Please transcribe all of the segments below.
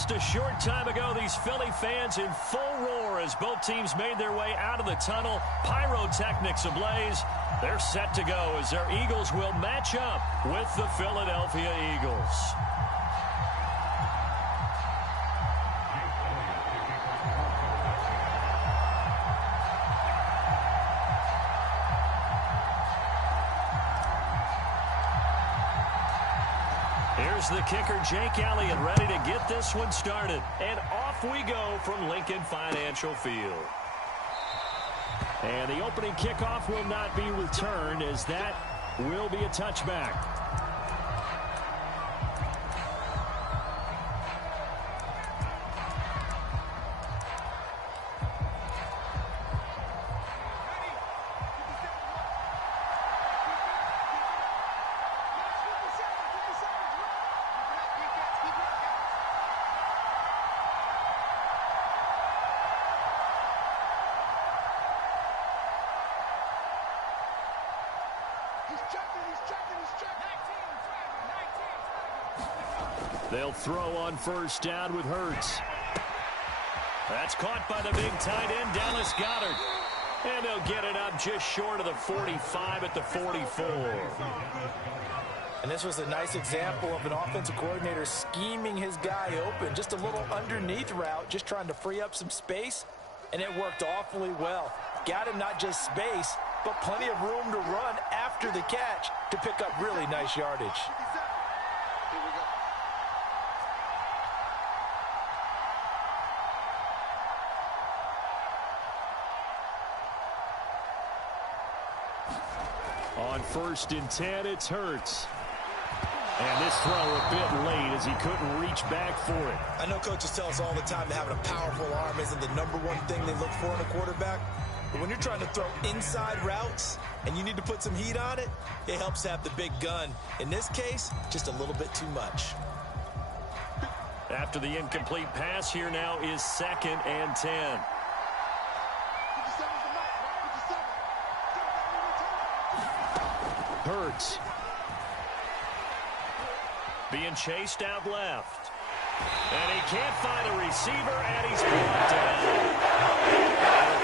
Just a short time ago, these Philly fans in full roar as both teams made their way out of the tunnel. Pyrotechnics ablaze. They're set to go as their Eagles will match up with the Philadelphia Eagles. Here's the kicker, Jake Elliott, ready to get this one started. And off we go from Lincoln Financial Field. And the opening kickoff will not be returned, as that will be a touchback. They'll throw on first down with Hurts. That's caught by the big tight end, Dallas Goedert. And they'll get it up just short of the 45 at the 44. And this was a nice example of an offensive coordinator scheming his guy open. Just a little underneath route, just trying to free up some space. And it worked awfully well. Got him not just space, but plenty of room to run after the catch to pick up really nice yardage. On 1st and 10, it's Hurts. And this throw a bit late as he couldn't reach back for it. I know coaches tell us all the time that having a powerful arm isn't the #1 thing they look for in a quarterback. But when you're trying to throw inside routes and you need to put some heat on it, it helps to have the big gun. In this case, just a little bit too much. After the incomplete pass, here now is 2nd and 10. Hurts. Being chased out left. And he can't find a receiver, and he's brought down.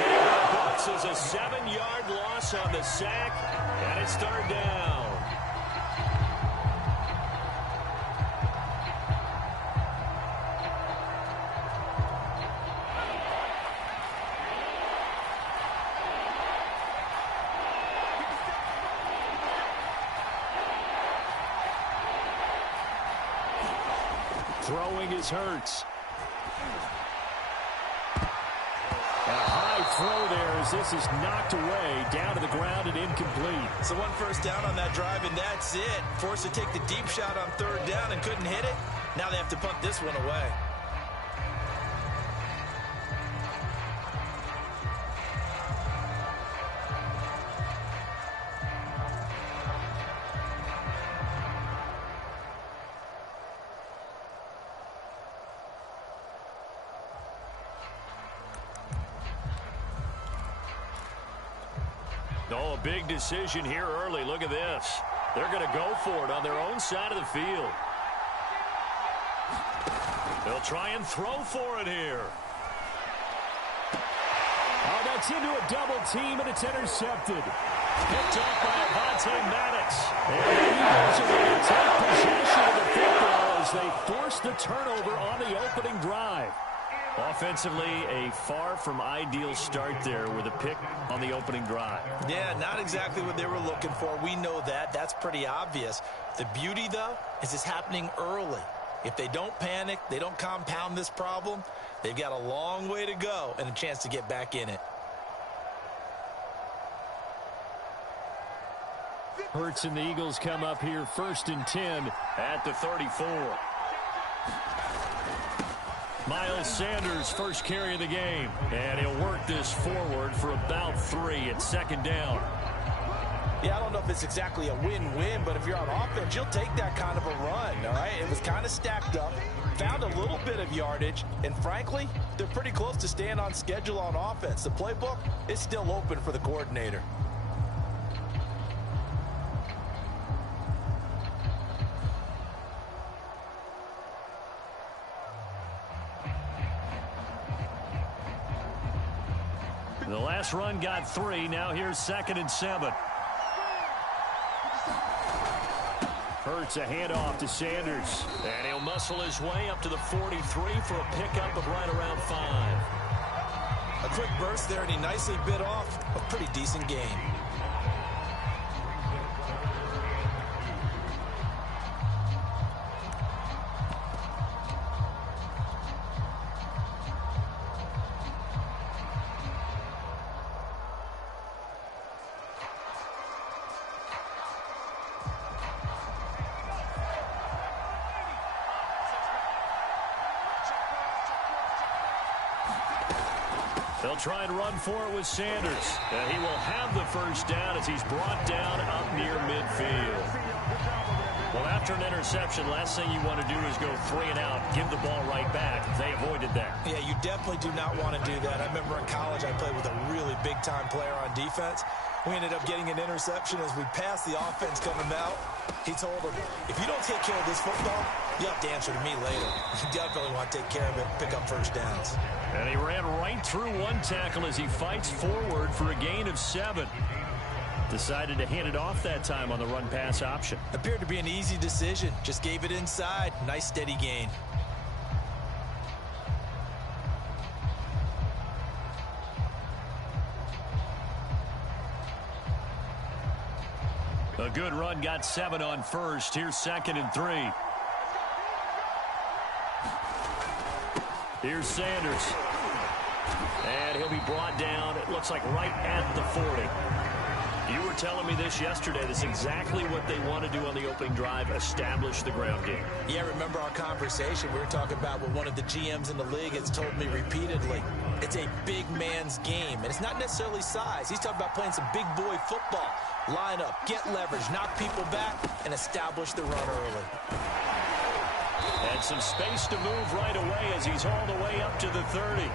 The Bucs is a 7-yard loss on the sack, and it's 3rd down. Throwing is Hurts. And a high throw there as this is knocked away, down to the ground and incomplete. So 1 first down on that drive, and that's it. Forced to take the deep shot on 3rd down and couldn't hit it. Now they have to punt this one away. Oh, a big decision here early. Look at this. They're going to go for it on their own side of the field. They'll try and throw for it here. Oh, that's into a double team, and it's intercepted. Picked off by Avonte Maddox. And the Eagles are going to take possession of the football as they force the turnover on the opening drive. Offensively, a far from ideal start there with a pick on the opening drive. Yeah, not exactly what they were looking for. We know that. That's pretty obvious. The beauty, though, is it's happening early. If they don't panic, they don't compound this problem, they've got a long way to go and a chance to get back in it. Hurts and the Eagles come up here 1st and 10 at the 34. Miles Sanders, first carry of the game. And he'll work this forward for about 3 at 2nd down. Yeah, I don't know if it's exactly a win-win, but if you're on offense, you'll take that kind of a run, all right? It was kind of stacked up, found a little bit of yardage, and frankly, they're pretty close to staying on schedule on offense. The playbook is still open for the coordinator. The last run got 3. Now here's 2nd and 7. Hurts a handoff to Sanders. And he'll muscle his way up to the 43 for a pickup of right around 5. A quick burst there, and he nicely bit off a pretty decent gain. They'll try and run for it with Sanders. And he will have the first down as he's brought down up near midfield. Well, after an interception, last thing you want to do is go 3 and out, give the ball right back. They avoided that. Yeah, you definitely do not want to do that. I remember in college I played with a really big-time player on defense. We ended up getting an interception as we passed the offense coming out. He told him, if you don't take care of this football, you have to answer to me later. You definitely want to take care of it, pick up first downs. And he ran right through one tackle as he fights forward for a gain of 7. Decided to hand it off that time on the run-pass option. Appeared to be an easy decision. Just gave it inside. Nice, steady gain. A good run got 7 on first. Here's 2nd and 3. Here's Sanders. And he'll be brought down, it looks like right at the 40. You were telling me this yesterday. That's exactly what they want to do on the opening drive, establish the ground game. Yeah, remember our conversation. We were talking about what one of the GMs in the league has told me repeatedly. It's a big man's game, and it's not necessarily size. He's talking about playing some big boy football. Line up, get leverage, knock people back, and establish the run early. And some space to move right away as he's hauled away up to the 30.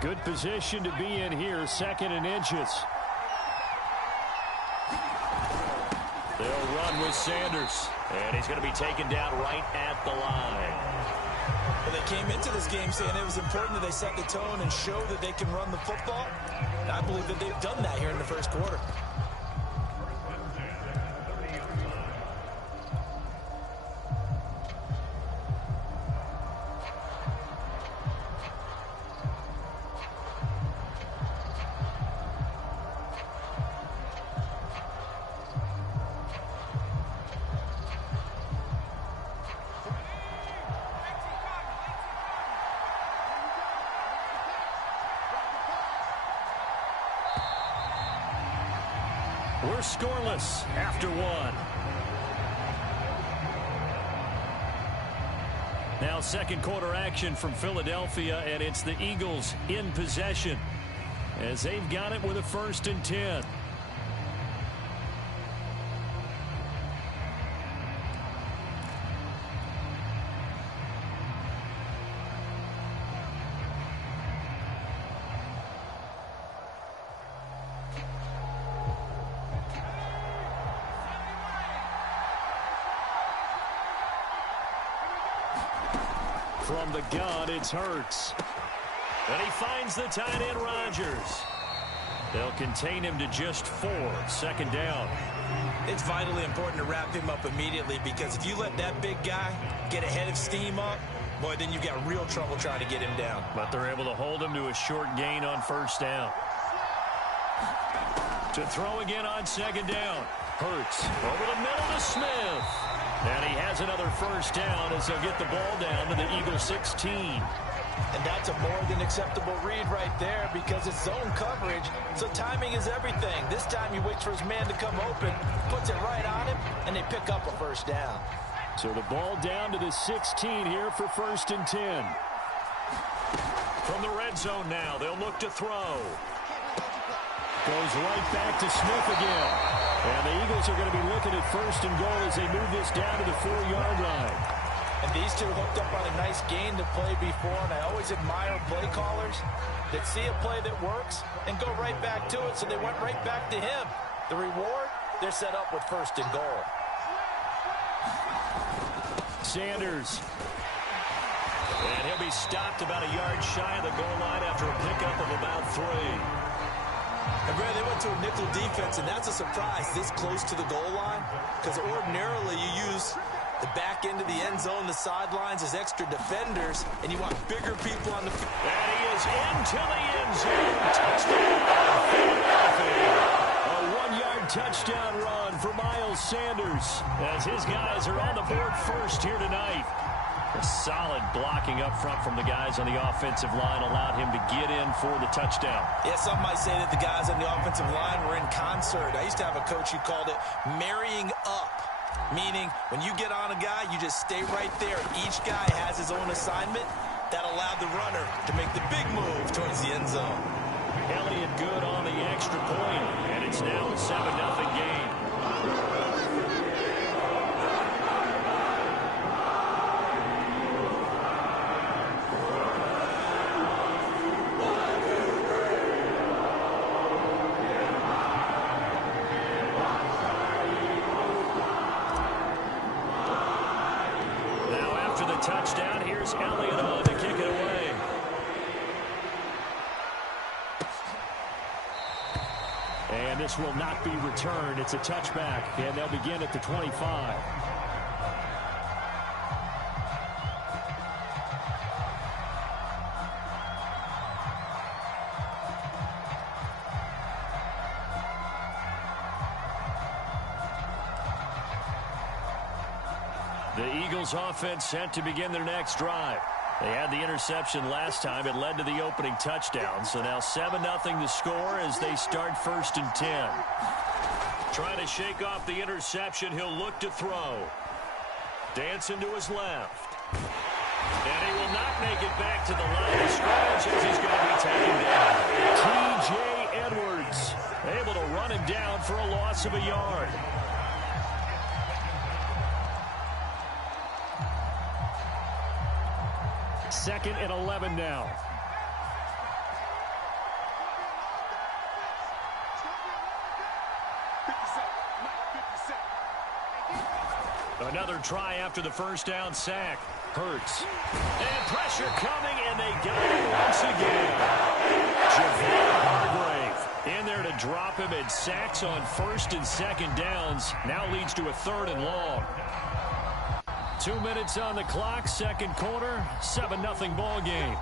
Good position to be in here, 2nd and inches. They'll run with Sanders, and he's going to be taken down right at the line. Well, they came into this game saying it was important that they set the tone and show that they can run the football. And I believe that they've done that here in the first quarter. We're scoreless after 1. Now 2nd quarter action from Philadelphia, and it's the Eagles in possession as they've got it with a 1st and 10. From the gun, it's Hurts. And he finds the tight end, Rodgers. They'll contain him to just 4. 2nd down. It's vitally important to wrap him up immediately, because if you let that big guy get ahead of steam up, boy, then you've got real trouble trying to get him down. But they're able to hold him to a short gain on 1st down. To throw again on 2nd down. Hurts over the middle to Smith. And he has another 1st down as they'll get the ball down to the Eagles 16. And that's a more than acceptable read right there, because it's zone coverage, so timing is everything. This time he waits for his man to come open, puts it right on him, and they pick up a 1st down. So the ball down to the 16 here for 1st and 10. From the red zone now, they'll look to throw. Goes right back to Smith again. And the Eagles are going to be looking at first and goal as they move this down to the 4-yard line. And these two hooked up on a nice gain to play before, and I always admire play callers that see a play that works and go right back to it, so they went right back to him. The reward, they're set up with first and goal. Sanders. And he'll be stopped about a yard shy of the goal line after a pickup of about 3. And Brad, they went to a nickel defense, and that's a surprise this close to the goal line, because ordinarily you use the back end of the end zone, the sidelines as extra defenders, and you want bigger people on the field. And he is into the end zone. Touchdown, Philadelphia. A 1-yard touchdown run for Miles Sanders as his guys are on the board first here tonight. A solid blocking up front from the guys on the offensive line allowed him to get in for the touchdown. Yeah, some might say that the guys on the offensive line were in concert. I used to have a coach who called it marrying up, meaning when you get on a guy, you just stay right there. Each guy has his own assignment. That allowed the runner to make the big move towards the end zone. Elliott good on the extra point, and it's now a 7-0 game. Touchdown. Here's Elliott on to kick it away. And this will not be returned. It's a touchback, and they'll begin at the 25. The Eagles offense set to begin their next drive. They had the interception last time. It led to the opening touchdown. So now 7-0 the score as they start first and 10. Trying to shake off the interception. He'll look to throw. Dancing to his left. And he will not make it back to the line of scrimmage as he's going to be taken down. T.J. Edwards able to run him down for a loss of a yard. Second and 11 now. Another try after the first down sack. Hurts. And pressure coming, and they got him once again. Javon Hargrave in there to drop him, and sacks on first and second downs. Now leads to a 3rd and long. 2 minutes on the clock, second quarter, 7-0 ball game.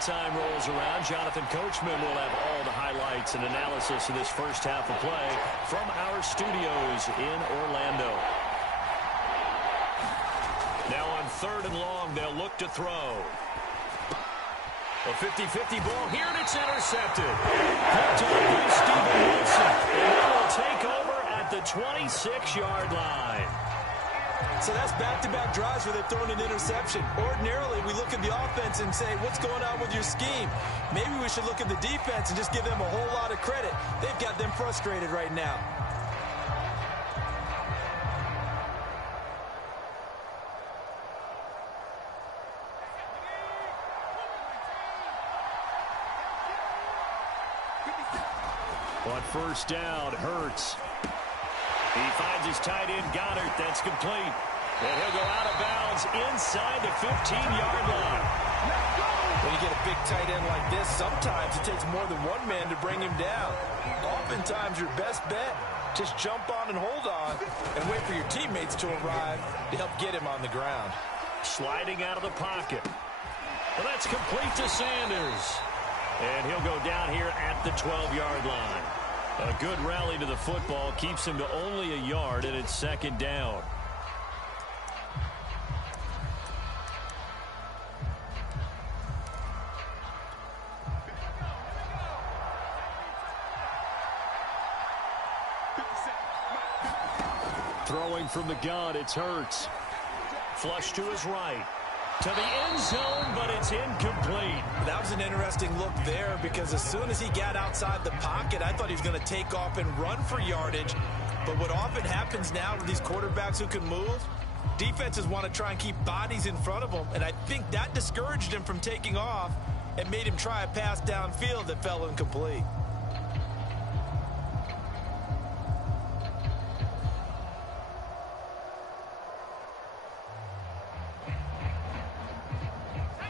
Time rolls around. Jonathan Coachman will have all the highlights and analysis of this first half of play from our studios in Orlando. Now on 3rd and long, they'll look to throw. A 50-50 ball here, and it's intercepted. Picked up by Steven Wilson, and they will take over at the 26-yard line. So that's back-to-back drives where they've thrown an interception. Ordinarily, we look at the offense and say, what's going on with your scheme? Maybe we should look at the defense and just give them a whole lot of credit. They've got them frustrated right now. On first down, Hurts. He finds his tight end, Goddard. That's complete. And he'll go out of bounds inside the 15-yard line. When you get a big tight end like this, sometimes it takes more than one man to bring him down. Oftentimes, your best bet, just jump on and hold on and wait for your teammates to arrive to help get him on the ground. Sliding out of the pocket. Well, that's complete to Sanders. And he'll go down here at the 12-yard line. A good rally to the football keeps him to only a yard, and it's second down. Throwing from the gun, it's Hurts. Flush to his right. To the end zone, but it's incomplete. That was an interesting look there because as soon as he got outside the pocket, I thought he was going to take off and run for yardage. But what often happens now with these quarterbacks who can move, defenses want to try and keep bodies in front of them, and I think that discouraged him from taking off and made him try a pass downfield that fell incomplete.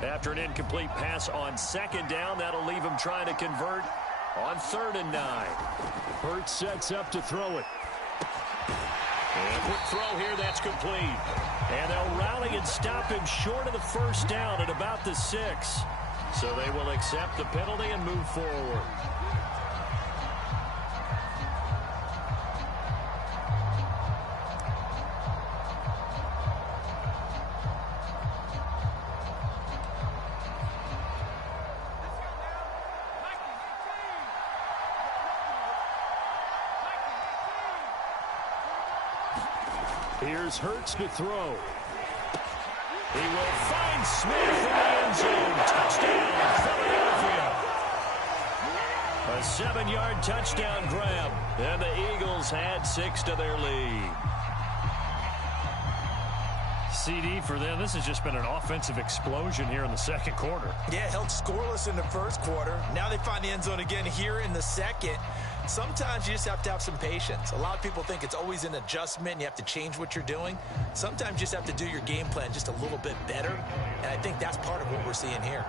After an incomplete pass on second down, that'll leave him trying to convert on 3rd and 9. Hurts sets up to throw it. And quick throw here, that's complete. And they'll rally and stop him short of the first down at about the 6. So they will accept the penalty and move forward. Here's Hurts to throw. He will find Smith in the end zone. Touchdown, Philadelphia. A 7-yard touchdown grab. And the Eagles add 6 to their lead. CD for them. This has just been an offensive explosion here in the second quarter. Yeah, held scoreless in the first quarter. Now they find the end zone again here in the second. Sometimes you just have to have some patience. A lot of people think it's always an adjustment. You have to change what you're doing. Sometimes you just have to do your game plan just a little bit better. And I think that's part of what we're seeing here.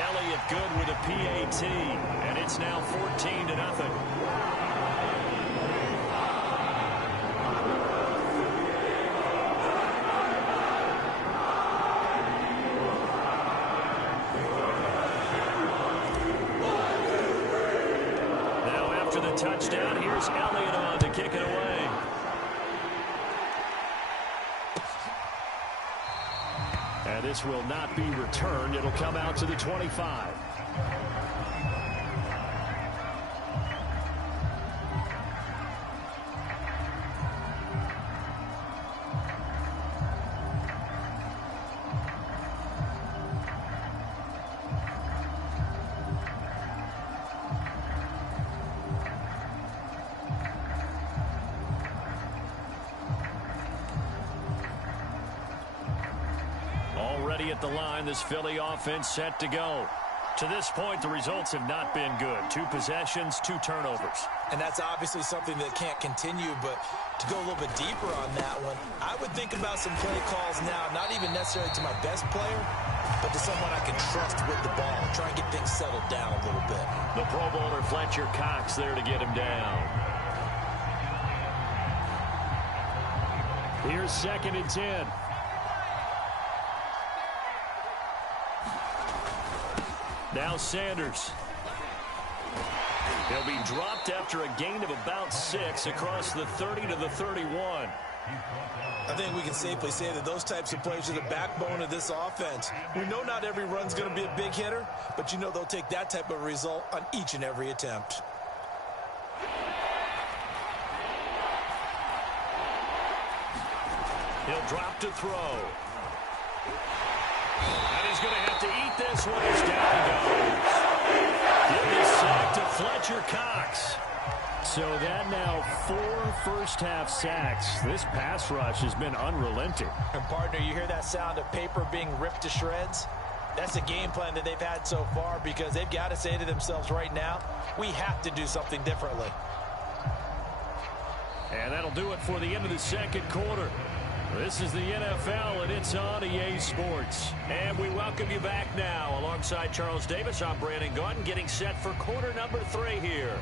Elliott good with a PAT. And it's now 14-0. Touchdown. Here's Elliott on to kick it away. And this will not be returned. It'll come out to the 25. At the line, this Philly offense set to go. To this point, the results have not been good. 2 possessions, 2 turnovers. And that's obviously something that can't continue, but to go a little bit deeper on that one, I would think about some play calls now, not even necessarily to my best player, but to someone I can trust with the ball, try and get things settled down a little bit. The Pro Bowler Fletcher Cox there to get him down. Here's 2nd and 10. Now Sanders. He'll be dropped after a gain of about 6 across the 30 to the 31. I think we can safely say that those types of plays are the backbone of this offense. We know not every run's going to be a big hitter, but you know they'll take that type of result on each and every attempt. He'll drop to throw. And he's going to have to eat this one as down he goes. Give the sack to Fletcher Cox. So that now 4 first-half sacks. This pass rush has been unrelenting. And, partner, you hear that sound of paper being ripped to shreds? That's the game plan that they've had so far because they've got to say to themselves right now, we have to do something differently. And that'll do it for the end of the second quarter. This is the NFL, and it's on EA Sports. And we welcome you back now. Alongside Charles Davis, I'm Brandon Gunn, getting set for quarter number 3 here.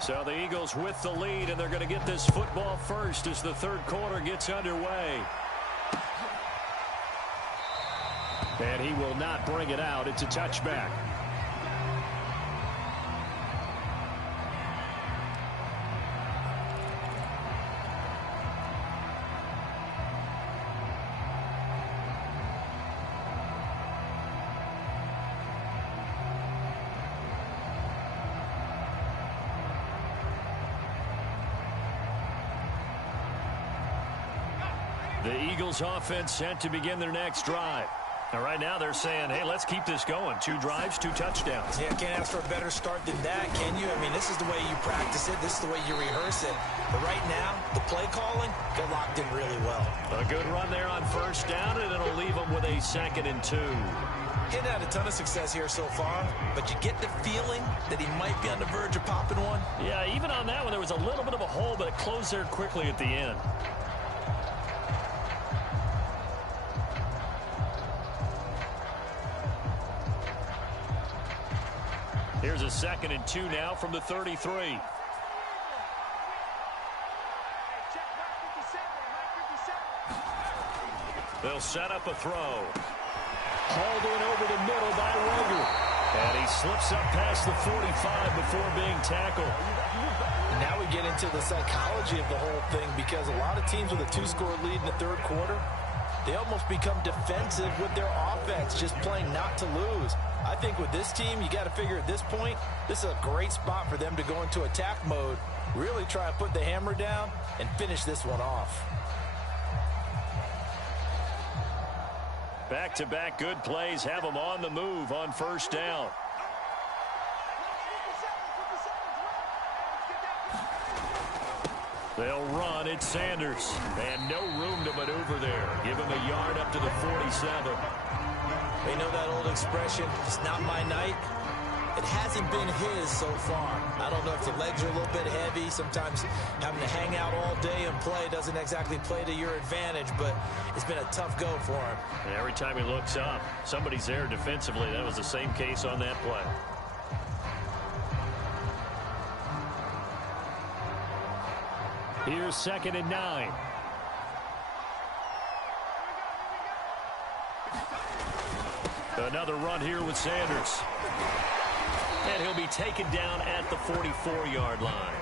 So the Eagles with the lead, and they're going to get this football first as the third quarter gets underway. And he will not bring it out. It's a touchback. The Eagles offense set to begin their next drive. And right now they're saying, hey, let's keep this going. 2 drives, 2 touchdowns. Yeah, can't ask for a better start than that, can you? I mean, this is the way you practice it. This is the way you rehearse it. But right now, the play calling, they're locked in really well. A good run there on first down, and it'll leave them with a 2nd and 2. He's had a ton of success here so far, but you get the feeling that he might be on the verge of popping one. Yeah, even on that one, there was a little bit of a hole, but it closed there quickly at the end. Here's a 2nd and 2 now from the 33. They'll set up a throw. Hauled in over the middle by Roger. And he slips up past the 45 before being tackled. Now we get into the psychology of the whole thing, because a lot of teams with a 2-score lead in the third quarter, they almost become defensive with their offense, just playing not to lose. I think with this team, you got to figure at this point, this is a great spot for them to go into attack mode, really try to put the hammer down and finish this one off. Back-to-back good plays have them on the move on first down. They'll run. It's Sanders. And no room to maneuver there. Give him a yard up to the 47. You know that old expression, it's not my night? It hasn't been his so far. I don't know if the legs are a little bit heavy. Sometimes having to hang out all day and play doesn't exactly play to your advantage, but it's been a tough go for him. And every time he looks up, somebody's there defensively. That was the same case on that play. Here's 2nd and 9. Another run here with Sanders. And he'll be taken down at the 44-yard line.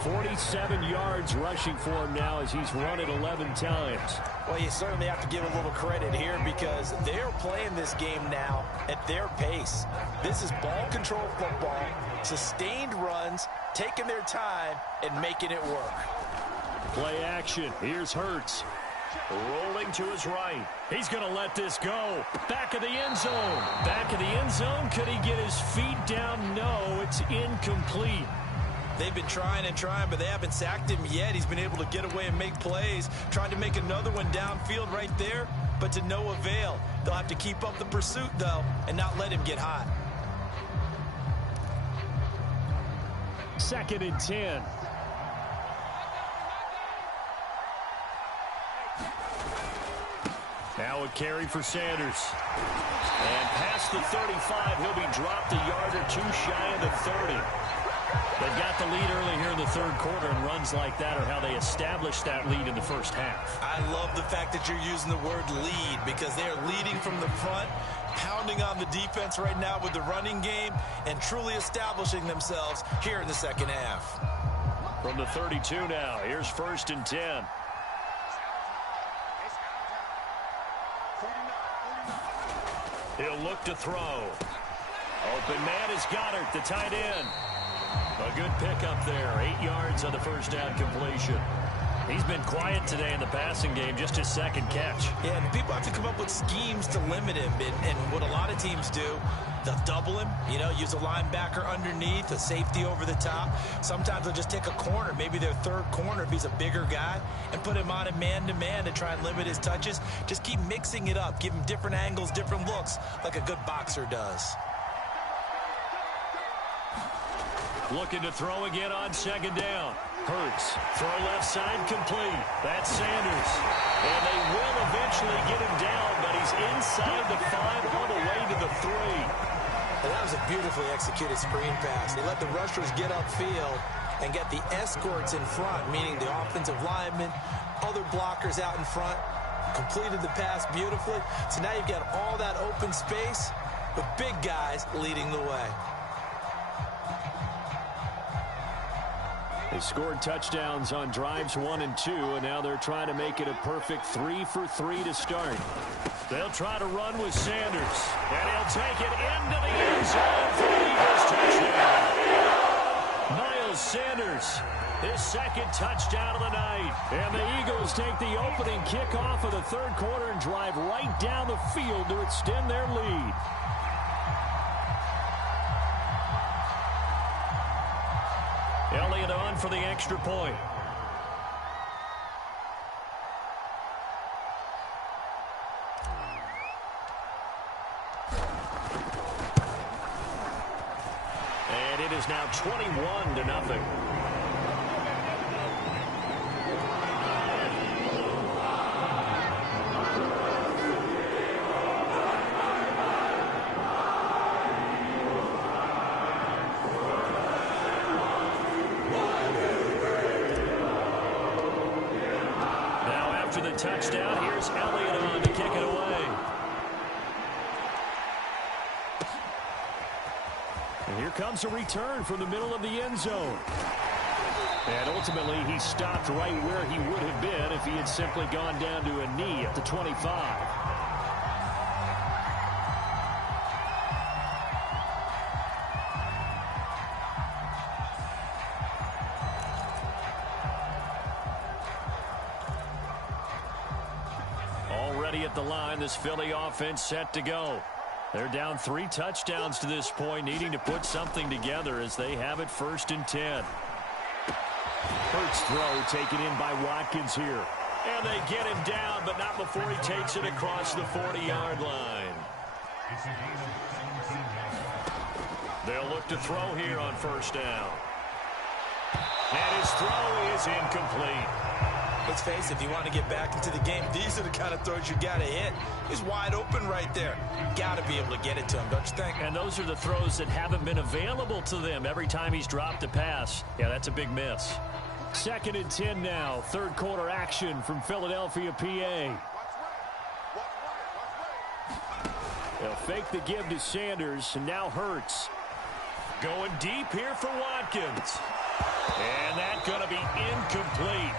47 yards rushing for him now as he's run it 11 times. Well, you certainly have to give a little credit here, because they're playing this game now at their pace. This is ball control football, sustained runs, taking their time, and making it work. Play action. Here's Hurts. Rolling to his right. He's going to let this go. Back of the end zone. Back of the end zone. Could he get his feet down? No, it's incomplete. They've been trying and trying, but they haven't sacked him yet. He's been able to get away and make plays. Tried to make another one downfield right there, but to no avail. They'll have to keep up the pursuit, though, and not let him get hot. 2nd and 10. Now a carry for Sanders. And past the 35, he'll be dropped a yard or 2 shy of the 30. They've got the lead early here in the third quarter, and runs like that are how they established that lead in the first half. I love the fact that you're using the word lead, because they're leading from the front, pounding on the defense right now with the running game, and truly establishing themselves here in the second half. From the 32 now, here's 1st and 10. He'll look to throw. Open man is Goddard, the tight end. A good pickup there. 8 yards on the first down completion. He's been quiet today in the passing game, just his 2nd catch. Yeah, and people have to come up with schemes to limit him. And what a lot of teams do, they'll double him, use a linebacker underneath, a safety over the top. Sometimes they'll just take a corner, maybe their third corner if he's a bigger guy, and put him on a man-to-man to try and limit his touches. Just keep mixing it up, give him different angles, different looks, like a good boxer does. Looking to throw again on 2nd down. Hurts. Throw left side complete. That's Sanders. And they will eventually get him down, but he's inside the 5 all the way to the 3. And that was a beautifully executed screen pass. They let the rushers get upfield and get the escorts in front, meaning the offensive linemen, other blockers out in front. completed the pass beautifully. So now you've got all that open space with big guys leading the way. They scored touchdowns on drives 1 and 2, and now they're trying to make it a perfect 3 for 3 to start. They'll try to run with Sanders, and he'll take it into the end zone for the Eagles touchdown. Miles Sanders, his second touchdown of the night. And the Eagles take the opening kickoff of the third quarter and drive right down the field to extend their lead. Elliott on for the extra point. And it is now 21-0. Touchdown. Here's Elliott on to kick it away. And here comes a return from the middle of the end zone. And ultimately, he stopped right where he would have been if he had simply gone down to a knee at the 25. At the line, this Philly offense set to go. They're down 3 touchdowns to this point, needing to put something together as they have it 1st and 10. Hurts throw taken in by Watkins here. And they get him down, but not before he takes it across the 40-yard line. They'll look to throw here on 1st down. And his throw is incomplete. Let's face it, if you want to get back into the game, these are the kind of throws you got to hit. He's wide open right there. Got to be able to get it to him, don't you think? And those are the throws that haven't been available to them every time he's dropped a pass. Yeah, that's a big miss. 2nd and 10 now. Third quarter action from Philadelphia, PA. They'll fake the give to Sanders, and now Hurts. Going deep here for Watkins. And that's going to be incomplete.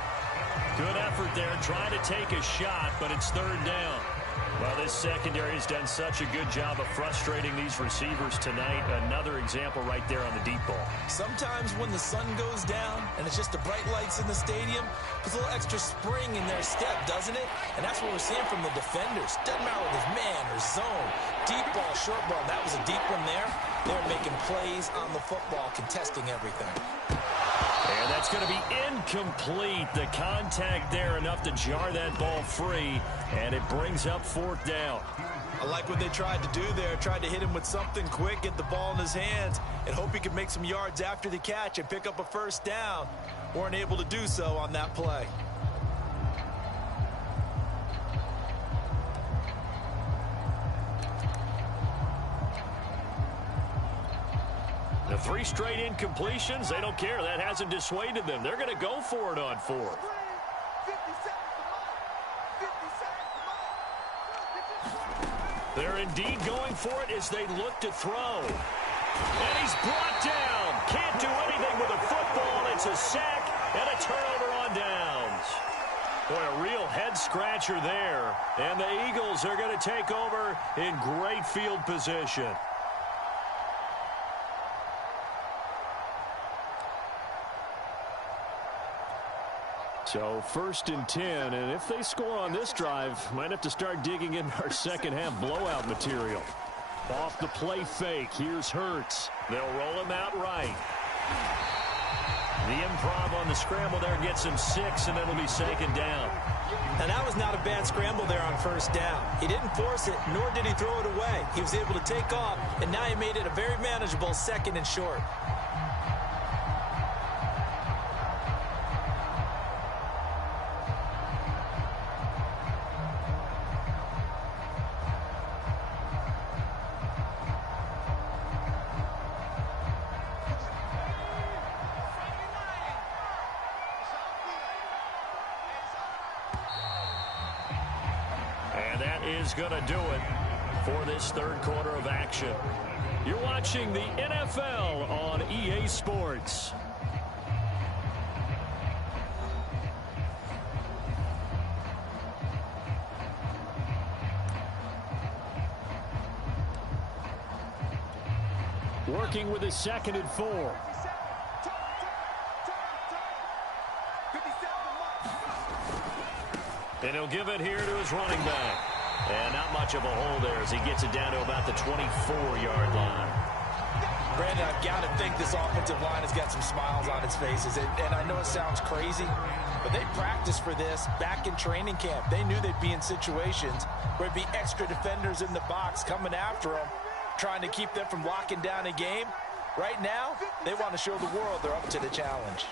Good effort there, trying to take a shot, but it's 3rd down. Well, this secondary has done such a good job of frustrating these receivers tonight. Another example right there on the deep ball. Sometimes when the sun goes down and it's just the bright lights in the stadium, there's a little extra spring in their step, doesn't it? And that's what we're seeing from the defenders. Doesn't matter whether it's man or zone. Deep ball, short ball. That was a deep one there. They're making plays on the football, contesting everything. And that's going to be incomplete. The contact there enough to jar that ball free, and it brings up 4th down. I like what they tried to do there. Tried to hit him with something quick, get the ball in his hands, and hope he could make some yards after the catch and pick up a 1st down. Weren't able to do so on that play. The 3 straight incompletions, they don't care. That hasn't dissuaded them. They're going to go for it on 4th. They're indeed going for it as they look to throw. And he's brought down. Can't do anything with a football. It's a sack and a turnover on downs. Boy, a real head-scratcher there. And the Eagles are going to take over in great field position. So 1st and 10, and if they score on this drive, might have to start digging in our second-half blowout material. Off the play fake, here's Hurts. They'll roll him out right. The improv on the scramble there gets him 6, and it'll be 2nd down. And that was not a bad scramble there on 1st down. He didn't force it, nor did he throw it away. He was able to take off, and now he made it a very manageable 2nd and short. is going to do it for this third quarter of action. You're watching the NFL on EA Sports. Working with his 2nd and 4. And he'll give it here to his running back. And not much of a hole there as he gets it down to about the 24-yard line. Brandon, I've got to think this offensive line has got some smiles on its faces. And I know it sounds crazy, but they practiced for this back in training camp. They knew they'd be in situations where it'd be extra defenders in the box coming after them, trying to keep them from locking down a game. Right now, they want to show the world they're up to the challenge.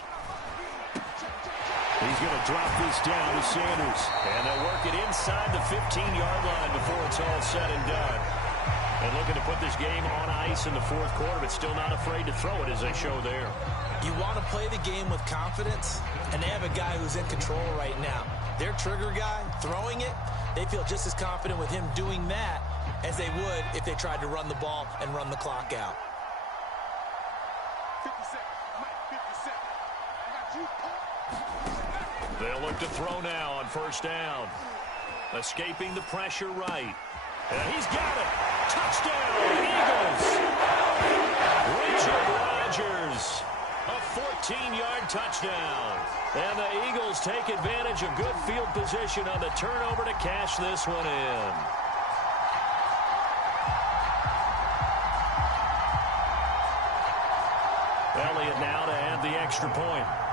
He's going to drop this down to Sanders. And they'll work it inside the 15-yard line before it's all said and done. And looking to put this game on ice in the fourth quarter, but still not afraid to throw it as they show there. You want to play the game with confidence, and they have a guy who's in control right now. Their trigger guy, throwing it, they feel just as confident with him doing that as they would if they tried to run the ball and run the clock out. 50 seconds. Mike, 50 seconds. I got you. They'll look to throw now on first down. Escaping the pressure right. And he's got it. Touchdown, Eagles. Richard Rodgers, a 14-yard touchdown. And the Eagles take advantage of good field position on the turnover to cash this one in. Elliott now to add the extra point.